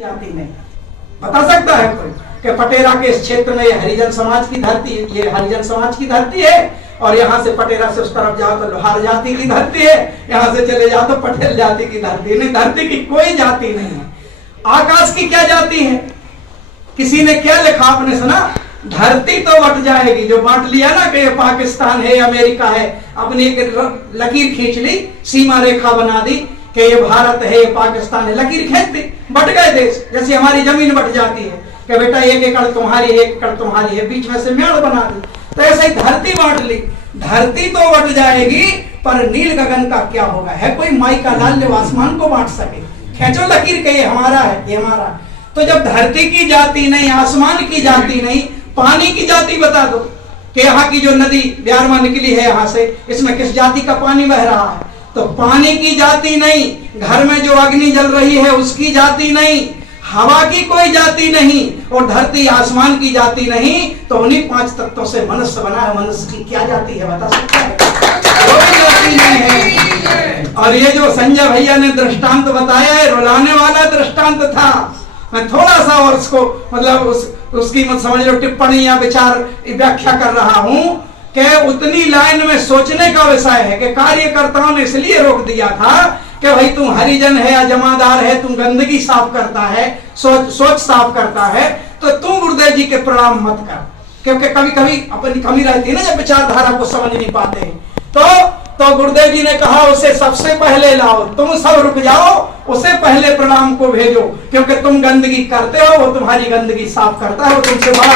जाती नहीं। बता सकता है कोई कि पटेरा के इस क्षेत्र में ये हरिजन समाज की धरती, ये हरिजन समाज की धरती है और यहाँ से पटेरा से उस तरफ जाओ तो लोहार जाति की धरती है, यहाँ से चले जाओ तो पटेल जाति की धरती नहीं। धरती की कोई जाति नहीं है। आकाश की क्या जाति है? किसी ने क्या लिखा आपने सुना? धरती तो बट जाएगी। जो बांट लिया ना कि ये पाकिस्तान है, अमेरिका है, अपनी एक लकीर खींच ली, सीमा रेखा बना दी कि ये भारत है, ये पाकिस्तान है, लकीर खींच दी, बट गए देश। जैसे हमारी जमीन बट जाती है कि बेटा 1 एकड़ तुम्हारी, 1 एकड़ तुम्हारी है, बीच में से मेड़ बना दी, तो ऐसे ही धरती बांट ली। धरती तो बट जाएगी पर नील गगन का क्या होगा? है कोई माई का लाल जो आसमान को बांट सके? खींचो लकीर के ये हमारा है, ये हमारा है। तो जब धरती की जाति नहीं, आसमान की जाति नहीं, पानी की जाति बता दो कि यहाँ की जो नदी ब्यारमा निकली है यहाँ से, इसमें किस जाति का पानी बह रहा है? तो पानी की जाति नहीं, घर में जो अग्नि जल रही है उसकी जाति नहीं, हवा की कोई जाति नहीं और धरती आसमान की जाति नहीं, तो उन्हीं 5 तत्वों से मनुष्य बना है। मनुष्य की क्या जाति है बता सकता है? कोई जाति नहीं है। और ये जो संजय भैया ने दृष्टांत बताया है, रुलाने वाला दृष्टांत था। मैं थोड़ा सा और उसको मतलब उसकी मत समझ लो टिप्पणी या विचार व्याख्या कर रहा हूं कि उतनी लाइन में सोचने का विषय है कि कार्यकर्ताओं ने इसलिए रोक दिया था कि भाई तुम हरिजन है या जमादार है, तुम गंदगी साफ करता है, सोच साफ करता है, तो तुम गुरुदेव जी के प्रणाम मत कर। क्योंकि कभी कभी अपनी कमी रहती है ना, जब विचारधारा को समझ नहीं पाते हैं। तो गुरुदेव जी ने कहा उसे सबसे पहले लाओ, तुम सब रुक जाओ, उसे पहले प्रणाम को भेजो, क्योंकि तुम गंदगी करते हो, वो तुम्हारी गंदगी साफ करता है, वो तुमसे बड़ा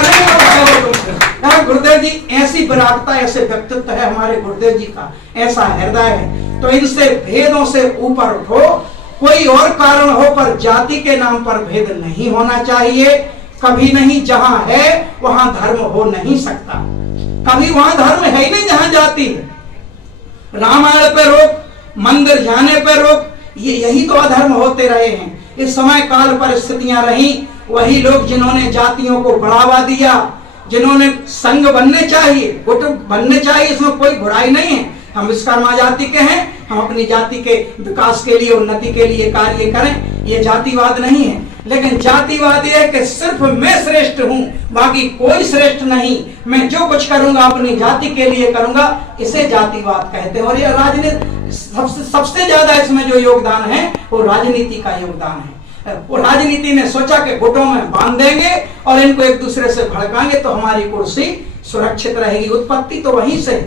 नहीं तुमसे। गुरुदेव जी ऐसी विराटता, ऐसे व्यक्तित्व है हमारे गुरुदेव जी का, ऐसा हृदय है। तो इनसे भेदों से ऊपर उठो। कोई और कारण हो पर जाति के नाम पर भेद नहीं होना चाहिए, कभी नहीं। जहां है वहां धर्म हो नहीं सकता, कभी वहां धर्म है ही नहीं जहां जाति है। रामायण पे रोक, मंदिर जाने पे रोक, यही तो अधर्म होते रहे हैं। इस समय काल परिस्थितियां रही, वही लोग जिन्होंने जातियों को बढ़ावा दिया, जिन्होंने संघ बनने चाहिए, गुट बनने चाहिए, इसमें कोई बुराई नहीं है। हम विश्वकर्मा जाति के हैं, हम अपनी जाति के विकास के लिए, उन्नति के लिए कार्य करें, ये जातिवाद नहीं है। लेकिन जातिवाद ये है कि सिर्फ मैं श्रेष्ठ हूं, बाकी कोई श्रेष्ठ नहीं, मैं जो कुछ करूंगा अपनी जाति के लिए करूंगा, इसे जातिवाद कहते हैं। और ये राजनीति सबसे ज्यादा इसमें जो योगदान है वो राजनीति का योगदान है। वो राजनीति ने सोचा कि गुटों में बांध देंगे और इनको एक दूसरे से भड़काएंगे तो हमारी कुर्सी सुरक्षित रहेगी। उत्पत्ति तो वहीं से।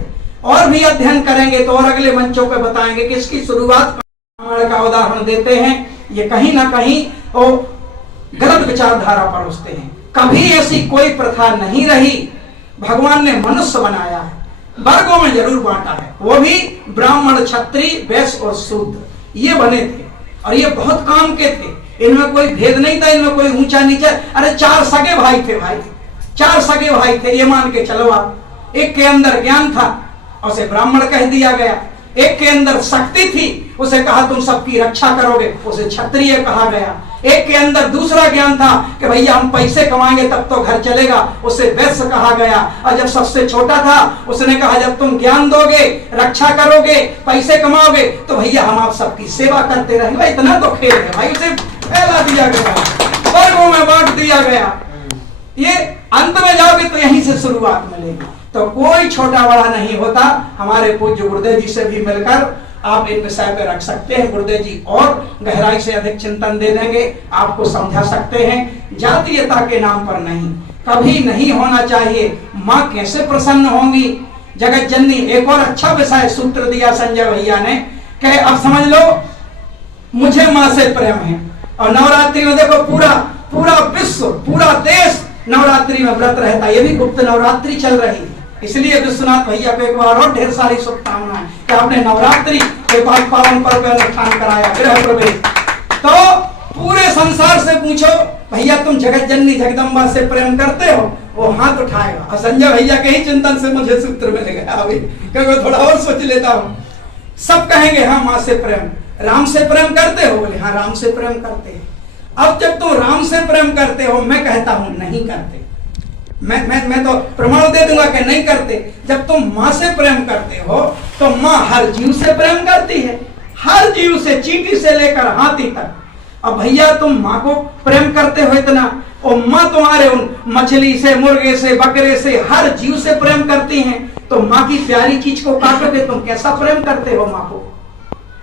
और भी अध्ययन करेंगे तो और अगले मंचों पे बताएंगे कि इसकी शुरुआत का उदाहरण देते हैं। ये कहीं ना कहीं वो गलत विचारधारा पर उठते हैं। कभी ऐसी कोई प्रथा नहीं रही। भगवान ने मनुष्य बनाया है, वर्गों में जरूर बांटा है, वो भी ब्राह्मण, क्षत्रिय, वैश्य और शूद्र, ये बने थे और ये बहुत काम के थे। इनमें कोई भेद नहीं था, इनमें कोई ऊंचा नीचा। अरे 4 सगे भाई थे, भाई 4 सगे भाई थे, ये मान के चलो आप। एक के अंदर ज्ञान था, उसे ब्राह्मण कह दिया गया। एक के अंदर शक्ति थी, उसे कहा तुम सबकी रक्षा करोगे, उसे क्षत्रिय कहा गया। एक के अंदर दूसरा ज्ञान था कि भैया हम पैसे कमाएंगे तब तो घर चलेगा, उसे वैश्य कहा गया। और जब सबसे छोटा था उसने कहा जब तुम ज्ञान दोगे, रक्षा करोगे, पैसे कमाओगे तो भैया हम आप सबकी सेवा करते रहेंगे। इतना तो खेल है भाई, उसे फैला दिया गया, वर्गों में बांट दिया गया। ये अंत में जाओगे तो यहीं से शुरुआत मिलेगी। तो कोई छोटा बड़ा नहीं होता। हमारे पूज्य गुरुदेव जी से भी मिलकर आप इन विषय पे रख सकते हैं। गुरुदेव जी और गहराई से अधिक चिंतन दे देंगे, आपको समझा सकते हैं। जातीयता के नाम पर नहीं, कभी नहीं होना चाहिए। माँ कैसे प्रसन्न होंगी जगत जननी। एक और अच्छा विषय सूत्र दिया संजय भैया ने कि अब समझ लो मुझे माँ से प्रेम है। और नवरात्रि में देखो पूरा विश्व, पूरा देश नवरात्रि में व्रत रहता है। ये भी गुप्त नवरात्रि चल रही है, इसलिए विश्वनाथ भैया को एक बार और ढेर सारी शुभकामनाएं कि आपने नवरात्रि के पावन पर्व का अनुष्ठान कराया, गृह प्रवेश। तो पूरे संसार से पूछो भैया तुम जगत जननी जगदम्बा से प्रेम करते हो, वो हाथ उठाएगा। और संजय भैया के ही चिंतन से मुझे सूत्र मिल गया, क्योंकि थोड़ा और सोच लेता हूँ। सब कहेंगे हाँ माँ से प्रेम। राम से प्रेम करते हो? बोले हाँ राम से प्रेम करते हैं। अब जब तुम राम से प्रेम करते हो, मैं कहता हूं नहीं करते, मैं तो प्रमाण दे दूंगा कि नहीं करते। जब तुम माँ से प्रेम करते हो तो माँ हर जीव से प्रेम करती है, हर जीव से, चींटी से लेकर हाथी तक। अब भैया तुम माँ को प्रेम करते हो इतना, और माँ तुम्हारे उन मछली से, मुर्गे से, बकरे से, हर जीव से प्रेम करती हैं, तो माँ की प्यारी चीज को काटोगे, तुम कैसा प्रेम करते हो माँ को?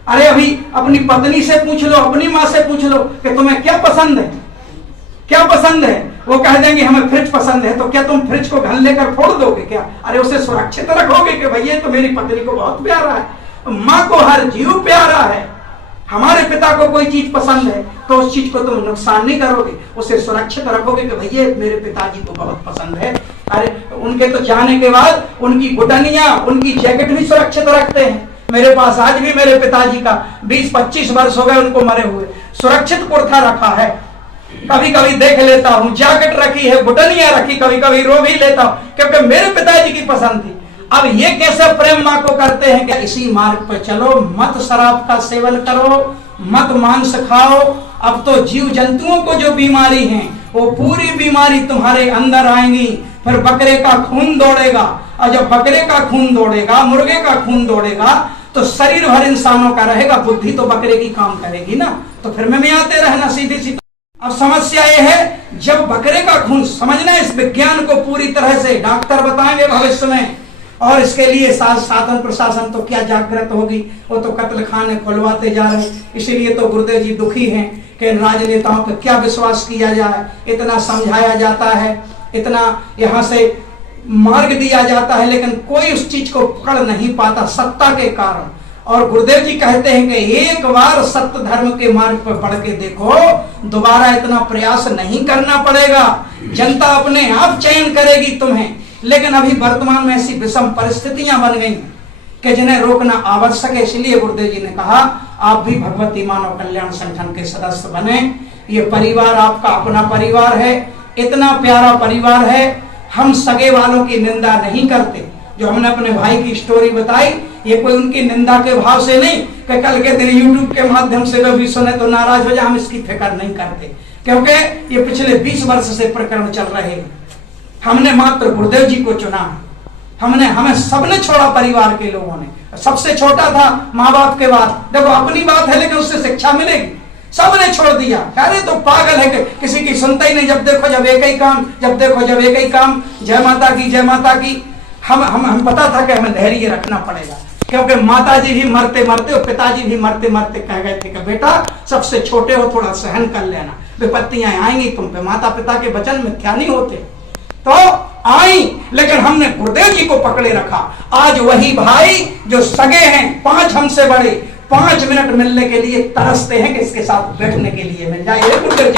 अरे अभी अपनी पत्नी से पूछ लो, अपनी माँ से पूछ लो कि तुम्हें क्या पसंद है, क्या पसंद है? वो कह देंगे हमें फ्रिज पसंद है। तो क्या तुम फ्रिज को घर लेकर फोड़ दोगे क्या? अरे उसे सुरक्षित रखोगे कि भैया तो मेरी पत्नी को बहुत प्यारा है। माँ को हर जीव प्यारा है। हमारे पिता को कोई चीज पसंद है तो उस चीज को तुम नुकसान नहीं करोगे, उसे सुरक्षित रखोगे कि भैया मेरे पिताजी को बहुत पसंद है। अरे उनके तो जाने के बाद उनकी गुडनिया, उनकी जैकेट भी सुरक्षित रखते हैं। मेरे पास आज भी मेरे पिताजी का 20-25 वर्ष हो गए उनको मरे हुए, सुरक्षित कुर्ता रखा है। कभी कभी देख लेता हूँ, जैकेट रखी है, बुटनिया रखी, कभी कभी रो भी लेता हूँ क्योंकि मेरे पिताजी की पसंद थी। अब ये कैसे प्रेम माँ को करते हैं कि इसी मार्ग पर चलो, मत शराब का सेवन करो, मत मांस खाओ। अब तो जीव जंतुओं को जो बीमारी है वो पूरी बीमारी तुम्हारे अंदर आएंगी। फिर बकरे का खून दौड़ेगा, और जब बकरे का खून दौड़ेगा, मुर्गे का खून दौड़ेगा, तो शरीर भर इंसानों का रहेगा, बुद्धि तो बकरे की काम करेगी ना। तो फिर में आते रहना सीधी सीधी। अब समस्या ये है, जब बकरे का खून, समझना इस विज्ञान को पूरी तरह से डॉक्टर बताएंगे भविष्य में, और इसके लिए शासन प्रशासन तो क्या जागृत होगी, वो तो कत्ल खाने खुलवाते जा रहे। इसीलिए तो गुरुदेव जी दुखी हैं कि राजनेताओं पर क्या विश्वास किया जाए। इतना समझाया जाता है, इतना यहाँ से मार्ग दिया जाता है, लेकिन कोई उस चीज को पकड़ नहीं पाता सत्ता के कारण। और गुरुदेव जी कहते हैं कि एक बार सत्य धर्म के मार्ग पर बढ़ के देखो, दोबारा इतना प्रयास नहीं करना पड़ेगा, जनता अपने आप चयन करेगी तुम्हें। लेकिन अभी वर्तमान में ऐसी विषम परिस्थितियां बन गई कि जिन्हें रोकना आवश्यक है। इसलिए गुरुदेव जी ने कहा आप भी भगवती मानव कल्याण संगठन के सदस्य बने। ये परिवार आपका अपना परिवार है, इतना प्यारा परिवार है। हम सगे वालों की निंदा नहीं करते। जो हमने अपने भाई की स्टोरी बताई, ये कोई उनकी निंदा के भाव से नहीं कि कल के दिन यूट्यूब के माध्यम से वे भी सुने तो नाराज हो जाए, हम इसकी फिक्र नहीं करते, क्योंकि ये पिछले 20 वर्ष से प्रकरण चल रहे हैं। हमने मात्र गुरुदेव जी को चुना, हमें सबने छोड़ा, परिवार के लोगों ने। सबसे छोटा था माँ बाप के बाद, देखो अपनी बात है लेकिन उससे शिक्षा मिलेगी, सबने छोड़ दिया। अरे तो पागल है कि किसी की सुनता ही नहीं, जब देखो जब एक ही काम, जब देखो जब एक ही काम, जय माता की जय माता की। हम पता था कि हमें धैर्य रखना पड़ेगा, क्योंकि माताजी भी मरते मरते और पिताजी भी मरते मरते कह गए थे कि बेटा सबसे छोटे हो, थोड़ा सहन कर लेना, विपत्तियां आएंगी तुम पे, माता पिता के वचन मिथ्या नहीं होते। तो आई, लेकिन हमने गुरुदेव जी को पकड़े रखा। आज वही भाई जो सगे हैं, 5 हमसे बड़े, 5 मिनट मिलने के लिए तरसते हैं कि इसके साथ बैठने के लिए मिल जाए गुरुदेव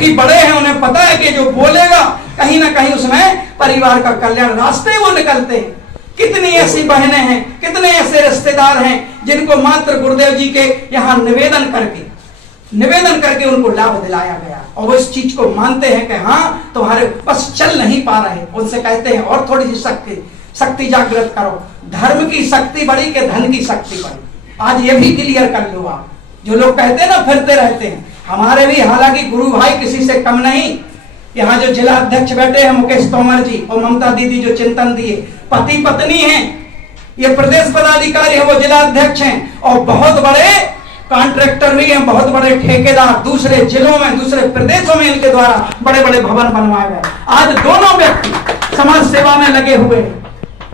जी। बड़े हैं, उन्हें पता है कि जो बोलेगा कहीं ना कहीं उसमें परिवार का कल्याण, रास्ते वो निकलते हैं। कितनी ऐसी बहनें हैं, कितने ऐसे रिश्तेदार हैं जिनको मात्र गुरुदेव जी के यहाँ निवेदन करके उनको लाभ दिलाया गया, और वो इस चीज को मानते हैं कि हाँ तुम्हारे बस चल नहीं पा रहे। उनसे कहते हैं और थोड़ी सी शक्ति जागृत करो। धर्म की शक्ति बड़ी कि धन की शक्ति बड़ी, आज ये भी क्लियर कर लो आप। जो लोग कहते हैं ना फिरते रहते हैं, हमारे भी हालांकि गुरु भाई किसी से कम नहीं। यहाँ जो जिला अध्यक्ष बैठे हैं मुकेश तोमर जी और ममता दीदी, जो चिंतन दिए, पति पत्नी हैं, ये प्रदेश पदाधिकारी है, वो जिला अध्यक्ष हैं, और बहुत बड़े कॉन्ट्रैक्टर भी हैं, बहुत बड़े ठेकेदार, दूसरे जिलों में, दूसरे प्रदेशों में इनके द्वारा बड़े बड़े भवन बनवाए गए। आज दोनों व्यक्ति समाज सेवा में लगे हुए हैं,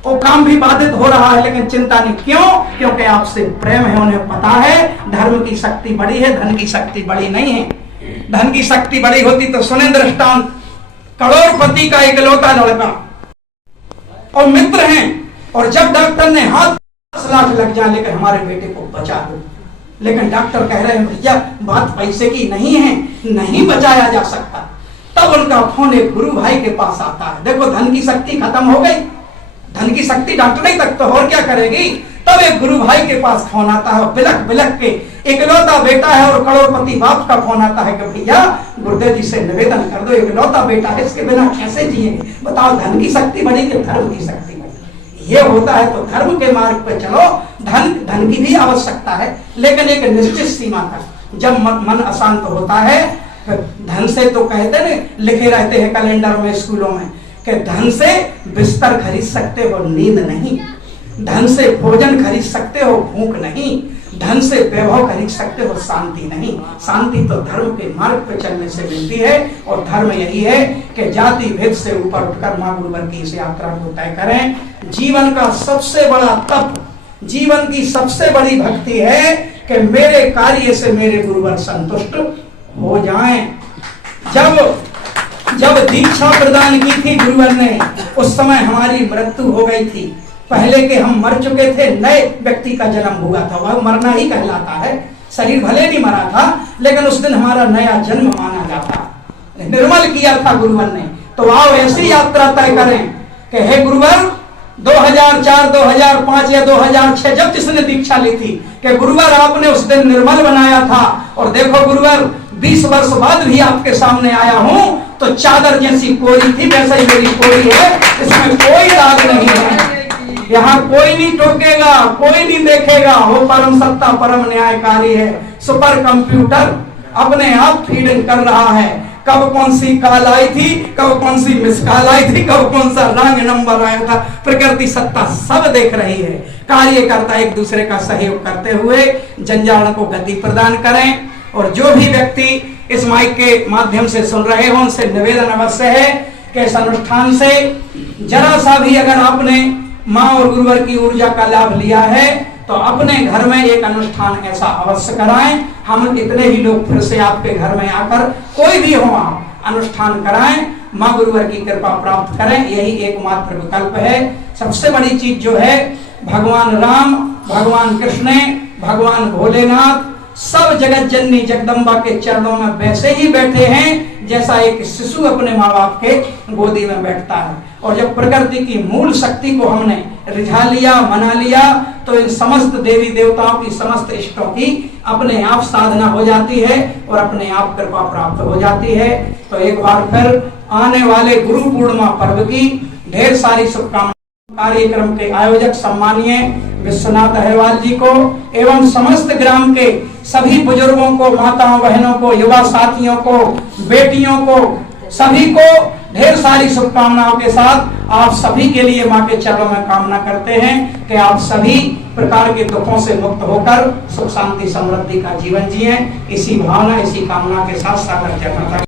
वो काम भी बाधित हो रहा है, लेकिन चिंता नहीं। क्यों? क्योंकि आपसे प्रेम है, उन्हें पता है धर्म की शक्ति बड़ी है, धन की शक्ति बड़ी नहीं है। धन की शक्ति बड़ी होती तो सुने दृष्टांत, करोड़पति का इकलौता लड़का और मित्र हैं, और जब डॉक्टर ने हाथ 10 लाख लग जाए लेकर हमारे बेटे को बचा दो, लेकिन डॉक्टर कह रहे हैं भैया बात पैसे की नहीं है, नहीं बचाया जा सकता। तब उनका फोन एक गुरु भाई के पास आता है। देखो धन की शक्ति खत्म हो गई, धन की शक्ति डॉक्टर ही तक तो और क्या करेगी। तब एक गुरु भाई के पास फोन आता है, बिलक बिलक के, इकलौता बेटा है और करोड़पति बाप का फोन आता है कि भैया गुरुदेव जी से निवेदन कर दो, इकलौता बेटा है, इसके बिना कैसे जिएंगे, बताओ धन की शक्ति बड़ी कि धर्म की शक्ति बड़ी। ये होता है तो धर्म के मार्ग पे चलो। धन की भी आवश्यकता है, लेकिन एक निश्चित सीमा तक। जब मन अशांत होता है, धन से तो कहते हैं, लिखे रहते हैं कैलेंडर में, स्कूलों में, कि धन से बिस्तर खरीद सकते हो, नींद नहीं। धन से भोजन खरीद सकते हो, भूख नहीं। धन से वैभव खरीद सकते हो, शांति नहीं। शांति तो धर्म के मार्ग पर चलने से मिलती है, और धर्म यही है कि जाति भेद से ऊपर उठकर मां गुरुवर की इस यात्रा को तय करें। जीवन का सबसे बड़ा तप, जीवन की सबसे बड़ी भक्ति है कि मेरे कार्य से मेरे गुरुवर संतुष्ट हो जाएं। जब दीक्षा प्रदान की थी गुरुवर ने, उस समय हमारी मृत्यु हो गई थी। पहले के हम मर चुके थे, नए व्यक्ति का जन्म हुआ था, वह मरना ही कहलाता है। शरीर भले नहीं मरा था, लेकिन उस दिन हमारा नया जन्म माना जाता, निर्मल किया था गुरुवर ने। तो आओ ऐसी यात्रा तय करें कि हे गुरुवर, 2004, 2005 या 2006 जब जिसने दीक्षा ली थी, कि गुरुवर आपने उस दिन निर्मल बनाया था, और देखो गुरुवर 20 वर्ष बाद भी आपके सामने आया हूं तो चादर जैसी कोरी थी वैसा ही मेरी कोरी है, इसमें कोई दाग नहीं है। यहाँ कोई नहीं टोकेगा, कोई नहीं देखेगा, वो परम सत्ता परम न्यायकारी है। सुपर कंप्यूटर अपने आप फीडिंग कर रहा है, कब कौन सी कॉल आई थी, कब कौन सी मिस कॉल आई थी, कब कौन सा रंग नंबर आया था, प्रकृति सत्ता सब देख रही है। कार्यकर्ता एक दूसरे का सहयोग करते हुए जंजाल को गति प्रदान करें। और जो भी व्यक्ति इस माइक के माध्यम से सुन रहे हो, उनसे निवेदन अवश्य है कि इस अनुष्ठान से जरा सा भी अगर आपने माँ और गुरुवर की ऊर्जा का लाभ लिया है तो अपने घर में एक अनुष्ठान ऐसा अवश्य कराएं। हम इतने ही लोग फिर से आपके घर में आकर, कोई भी हो आप, अनुष्ठान कराएं, माँ गुरुवर की कृपा प्राप्त करें। यही एकमात्र विकल्प है। सबसे बड़ी चीज जो है, भगवान राम, भगवान कृष्ण, भगवान भोलेनाथ सब जगत जननी जगदम्बा के चरणों में वैसे ही बैठे हैं जैसा एक शिशु अपने माँ बाप के गोदी में बैठता है। और जब प्रकृति की मूल शक्ति को हमने रिझा लिया, मना लिया, तो इन समस्त देवी देवताओं की, समस्त इष्टों की अपने आप साधना हो जाती है और अपने आप कृपा प्राप्त हो जाती है। तो एक बार फिर आने वाले गुरु पूर्णिमा पर्व की ढेर सारी शुभकामनाएं। कार्यक्रम के आयोजक सम्मानीय विश्वनाथ अहिरवाल जी को एवं समस्त ग्राम के सभी बुजुर्गों को, माताओं बहनों को, युवा साथियों को, बेटियों को, सभी को ढेर सारी शुभकामनाओं के साथ आप सभी के लिए मां के चरणों में कामना करते हैं कि आप सभी प्रकार के दुखों से मुक्त होकर सुख शांति समृद्धि का जीवन जिएं। इसी भावना, इसी कामना के साथ सागर जगन्नाथ